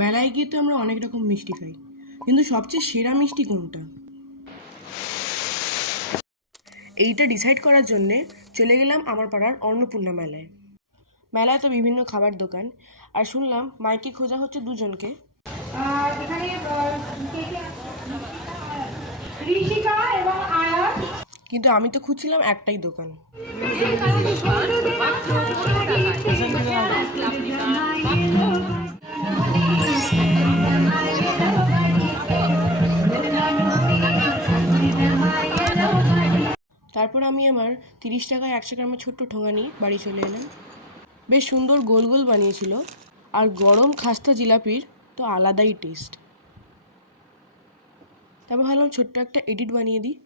মেলায় গিয়ে তো আমরা অনেক রকম মিষ্টি খাই, কিন্তু সবচেয়ে সেরা মিষ্টি কোনটা এইটা ডিসাইড করার জন্যে চলে গেলাম আমার পাড়ার অন্নপূর্ণা মেলায়। মেলায় তো বিভিন্ন খাবার দোকান, আর শুনলাম মাইকে খোঁজা হচ্ছে দুজনকে। কিন্তু আমি তো খুঁজছিলাম একটাই দোকান। তারপর আমি আমার 30 টাকায় 100 গ্রামের ছোট্ট ঠোঙা নিয়ে বাড়ি চলে এলাম। বেশ সুন্দর গোল গোল বানিয়েছিল, আর গরম খাস্তা জিলাপির তো আলাদাই টেস্ট। তারপর ভাবলাম ছোট্ট একটা এডিট বানিয়ে দিই।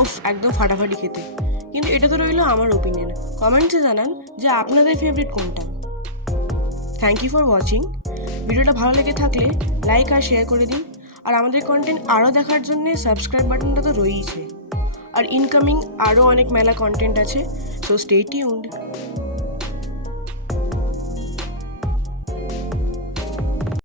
ওফ, একদম ফাটাফাটি খেতে। কিন্তু এটা তো রইলো আমার ওপিনিয়ন। কমেন্টসে জানান যে আপনাদের ফেভারিট কোনটা। Thank you for watching. ভিডিওটা ভালো লেগে থাকলে লাইক আর শেয়ার করে দিন, আর আমাদের কন্টেন্ট আরও দেখার জন্য সাবস্ক্রাইব বাটনটা তো রয়েইছে। আর ইনকামিং আরও অনেক মেলা কন্টেন্ট আছে, সো স্টে টিউনড।